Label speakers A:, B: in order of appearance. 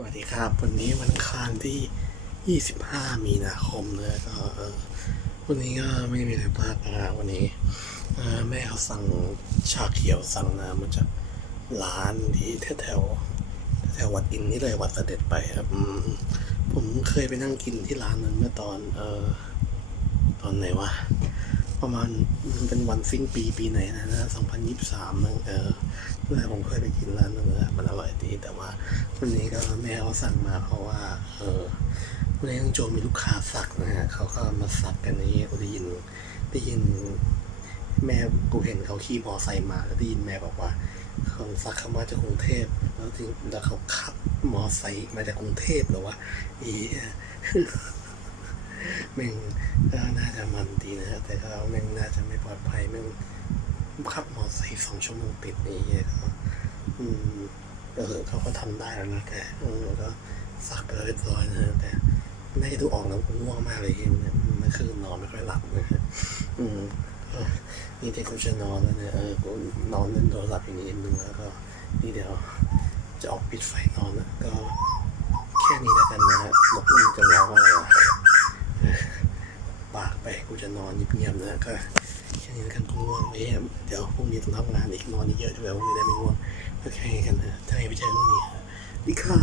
A: สวัสดีครับ วันนี้วันอังคารที่ 25 มีนาคมเลยก็วันนี้ก็ไม่มีอะไรมากนะวันนี้แม่เขาสั่งชาเขียวสั่งน้ำมาจากร้านที่แถวแถวแถววัดอินนี่เลยวัดเสด็จไปครับผมเคยไปนั่งกินที่ร้านนั้นเมื่อตอนเออตอนไหนวะ ประมาณมันเป็นวันสิ้นปีปีไหนนะสองพันยี่สิบสามมั้งเออเมื่อผมเคยไปกินร้านนึงอะมันอร่อยดี แต่ว่าวันนี้ก็แม่เขาสั่งมาเพราะว่า เออวันนี้ต้องโจมีลูกค้าสักนะฮะเขาก็มาสักกันนี้ได้ยินได้ยิน แม่กูเห็นเขาขี่มอไซค์มา แล้วได้ยินแม่บอกว่าเขาสักเขามาจากกรุงเทพแล้วที่แล้วเขาขับมอไซค์มาจากกรุงเทพหรอวะอี แม่งก็น่าจะมันดีนะ แต่ก็แม่งน่าจะไม่ปลอดภัยแม่งขับมอเตอร์ไซค์สองชั่วโมงติดนี่เงี้ยก็อืมเออเขาก็ทำได้แล้วนะแต่เออก็สักไปแล้วเรียบร้อยนะแต่น่าจะดูออกแล้วกูง่วงมากเลยเมื่อเมื่อคืนนอนไม่ค่อยหลับนะฮะอืมนี่เด็กกูจะนอนแล้วเนี่ยเออกูนอนเล่นโทรศัพท์อย่างนี้นึงแล้วก็นี่เดี๋ยวจะออกปิดไฟนอนนะก็แค่นี้แล้วกันนะฮะนกมันจะร้องอะไรวะ ปากไปกูจะ นอนเงียบๆนะก็แค่นี้แล้วกันกูง่วงไอ้เหี้ยเดี๋ยวพรุ่งนี้ต้องทำงานอีกนอนเยอะด้วยพรุ่งนี้ได้ไม่ง่วงก็แค่นี้กันนะถ้าไงไปเจอพรุ่งนี้ดีค่ะ